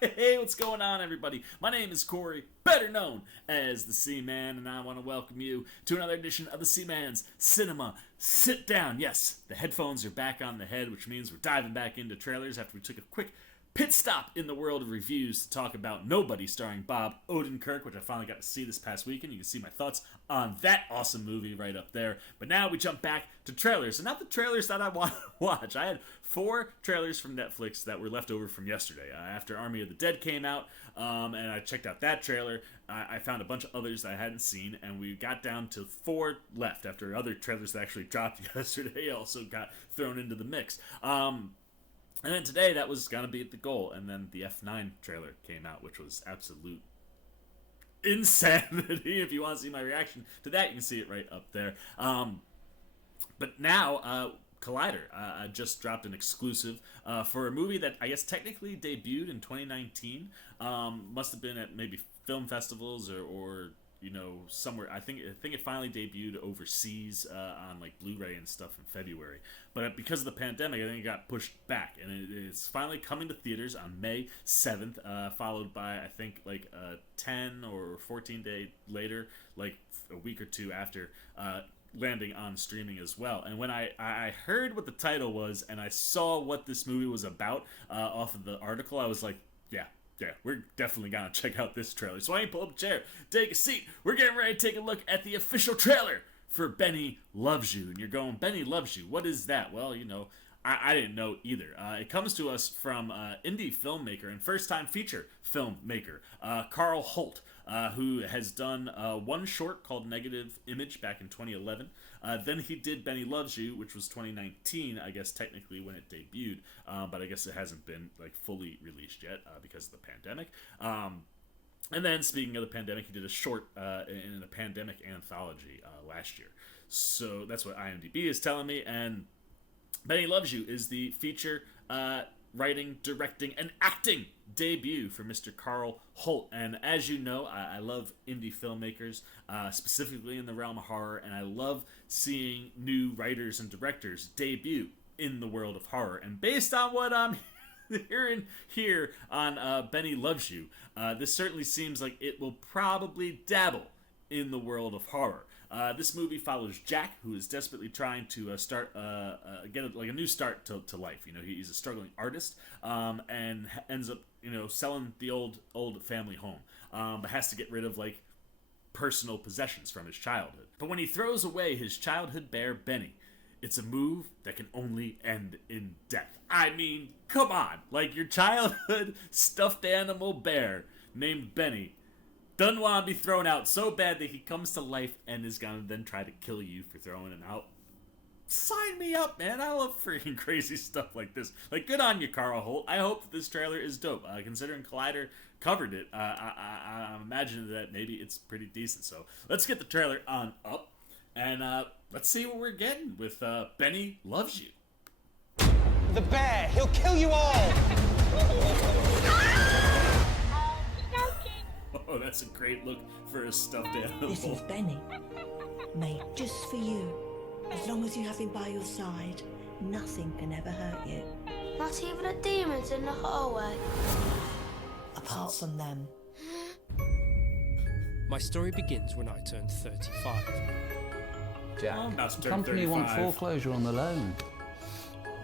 Hey, what's going on, everybody? My name is Corey, better known as the Seaman, and I want to welcome you to another edition of the Seaman's Cinema Sit Down. Yes, the headphones are back on the head, which means we're diving back into trailers after we took a quick pit stop in the world of reviews to talk about Nobody, starring Bob Odenkirk, which I finally got to see this past weekend. You can see my thoughts on that awesome movie right up there. But now we jump back to trailers, and not the trailers that I want to watch. I had 4 trailers from Netflix that were left over from yesterday. After Army of the Dead came out, and I checked out that trailer, I found a bunch of others that I hadn't seen, and we got down to 4 left after other trailers that actually dropped yesterday also got thrown into the mix. And then today, that was going to be the goal. And then the F9 trailer came out, which was absolute insanity. If you want to see my reaction to that, you can see it right up there. But now, Collider just dropped an exclusive for a movie that I guess technically debuted in 2019. Must have been at maybe film festivals or you know, somewhere. I think it finally debuted overseas on like Blu-ray and stuff in February. But because of the pandemic, I think it got pushed back, and it's finally coming to theaters on May 7th, followed by I think like 10 or 14 day later, like a week or two after landing on streaming as well. And when I heard what the title was and I saw what this movie was about off of the article, I was like, yeah, we're definitely gonna check out this trailer. So why don't you pull up a chair, take a seat. We're getting ready to take a look at the official trailer for Benny Loves You. And you're going, Benny Loves You, what is that? Well, you know, I didn't know either. It comes to us from indie filmmaker and first-time feature filmmaker Carl Holt, who has done one short called Negative Image back in 2011. Then he did Benny Loves You, which was 2019, I guess technically when it debuted, but I guess it hasn't been like fully released yet because of the pandemic. And then, speaking of the pandemic, he did a short in a pandemic anthology last year. So that's what IMDb is telling me. And Benny Loves You is the feature writing, directing, and acting debut for Mr. Carl Holt. And as you know, I love indie filmmakers, specifically in the realm of horror, and I love seeing new writers and directors debut in the world of horror. And based on what I'm hearing here on Benny Loves You, this certainly seems like it will probably dabble in the world of horror. This movie follows Jack, who is desperately trying to get a new start to life. You know, he's a struggling artist, and ends up, you know, selling the old family home, but has to get rid of like personal possessions from his childhood. But when he throws away his childhood bear Benny, it's a move that can only end in death. I mean, come on, like your childhood stuffed animal bear named Benny doesn't want to be thrown out so bad that he comes to life and is going to then try to kill you for throwing him out. Sign me up, man. I love freaking crazy stuff like this. Like, good on you, Carl Holt. I hope that this trailer is dope. Considering Collider covered it, I'm imagining that maybe it's pretty decent. So let's get the trailer on up, and let's see what we're getting with Benny Loves You. The bear, he'll kill you all! Oh, that's a great look for a stuffed animal. This is Benny, made just for you. As long as you have him by your side, nothing can ever hurt you. Not even the demons in the hallway. Apart from them. My story begins when I turned 35. Jack, That's the company 35. want foreclosure on the loan.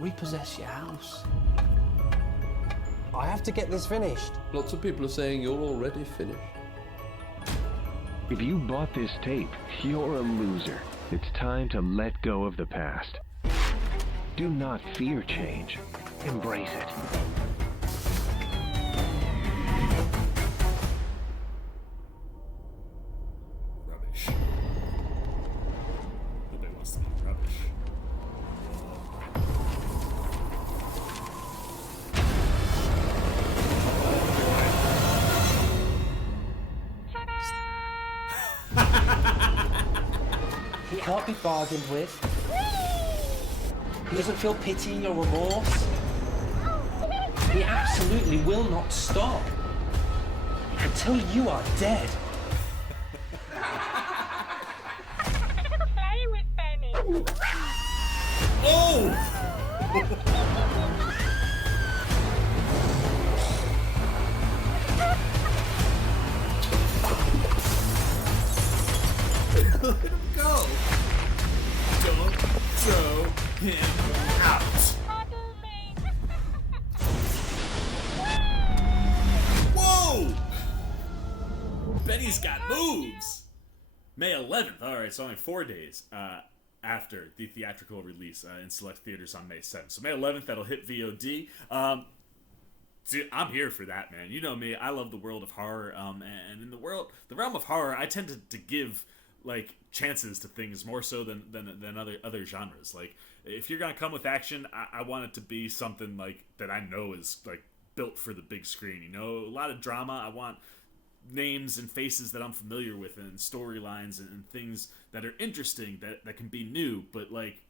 Repossess your house. I have to get this finished. Lots of people are saying you're already finished. If you bought this tape, you're a loser. It's time to let go of the past. Do not fear change. Embrace it. Rubbish. Nobody wants to be rubbish. He can't be bargained with. He doesn't feel pity or remorse. He absolutely will not stop until you are dead. Play with Benny. Oh! Benny's got moves. May 11th. All right, so only 4 days after the theatrical release in select theaters on May 7th. So May 11th, that'll hit VOD. Dude, I'm here for that, man. You know me. I love the world of horror. And in the realm of horror, I tend to give like chances to things more so than other genres. Like, if you're gonna come with action, I want it to be something like that I know is like built for the big screen. You know, a lot of drama. I want names and faces that I'm familiar with, and storylines and things that are interesting that can be new. But like,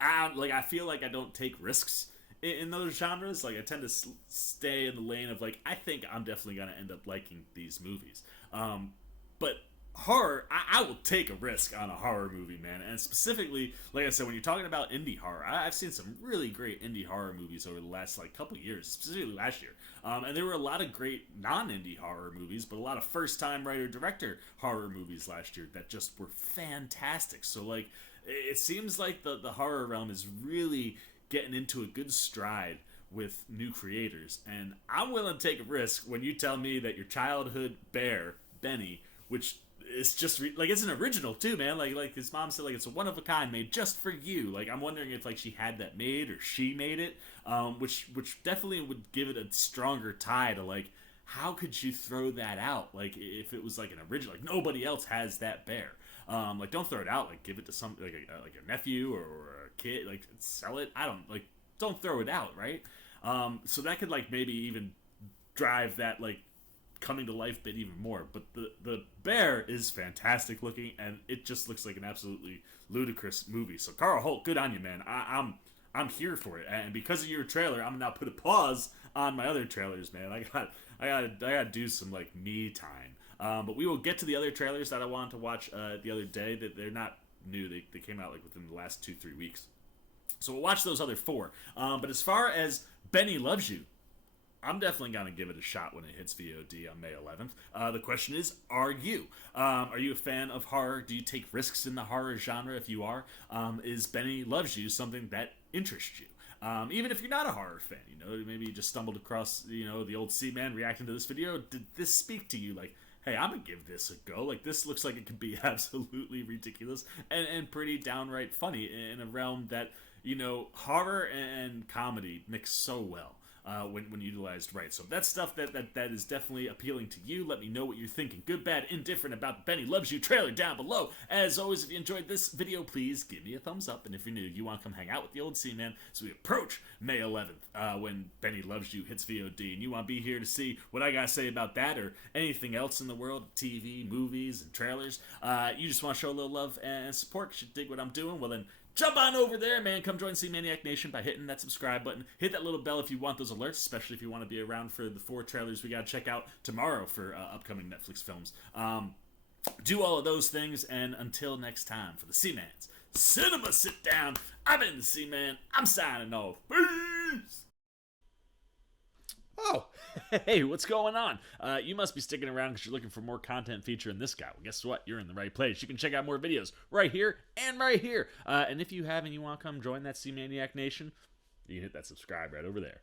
I feel like I don't take risks in those genres. Like, I tend to stay in the lane of like, I think I'm definitely gonna end up liking these movies. But horror, I will take a risk on a horror movie, man. And specifically, like I said, when you're talking about indie horror, I've seen some really great indie horror movies over the last like couple years, specifically last year. And there were a lot of great non-indie horror movies, but a lot of first-time writer-director horror movies last year that just were fantastic. So like, it seems like the horror realm is really getting into a good stride with new creators, and I'm willing to take a risk when you tell me that your childhood bear, Benny, which is just like, it's an original too, man. Like his mom said, like, it's a one of a kind made just for you. Like, I'm wondering if like she had that made or she made it, which definitely would give it a stronger tie to like, how could you throw that out? Like, if it was like an original, like nobody else has that bear. Like, don't throw it out. Like, give it to some like a nephew or a kid. Like, sell it. Don't throw it out, right? So that could like maybe even drive that like coming to life bit even more. But the bear is fantastic looking, and it just looks like an absolutely ludicrous movie. So Carl Holt, good on you, man. I'm here for it, and because of your trailer, I'm gonna now put a pause on my other trailers, man. I gotta do some like me time. But we will get to the other trailers that I wanted to watch the other day. That they're not new. They came out like within the last 2-3 weeks. So we'll watch those other 4. But as far as Benny Loves You, I'm definitely going to give it a shot when it hits VOD on May 11th. The question is, are you? Are you a fan of horror? Do you take risks in the horror genre? If you are, is Benny Loves You something that interests you? Even if you're not a horror fan, you know, maybe you just stumbled across, you know, the old Seaman reacting to this video. Did this speak to you? Like, hey, I'm gonna give this a go. Like, this looks like it could be absolutely ridiculous and pretty downright funny in a realm that, you know, horror and comedy mix so well when utilized right. So if that's stuff that is definitely appealing to you, let me know what you're thinking. Good, bad, indifferent about the Benny Loves You trailer down below. As always, if you enjoyed this video, please give me a thumbs up. And if you're new, you want to come hang out with the old Seaman as we approach May 11th when Benny Loves You hits VOD, and you want to be here to see what I gotta say about that or anything else in the world of TV, movies, and trailers, you just want to show a little love and support because you dig what I'm doing, well then, jump on over there, man. Come join C-Maniac Nation by hitting that subscribe button. Hit that little bell if you want those alerts, especially if you want to be around for the 4 trailers we got to check out tomorrow for upcoming Netflix films. Do all of those things, and until next time, for the C-Man's Cinema Sit Down, I've been the C-Man. I'm signing off. Peace! Oh, hey, what's going on? You must be sticking around because you're looking for more content featuring this guy. Well, guess what? You're in the right place. You can check out more videos right here and right here. And if you have and you want to come join that C-Maniac Nation, you can hit that subscribe right over there.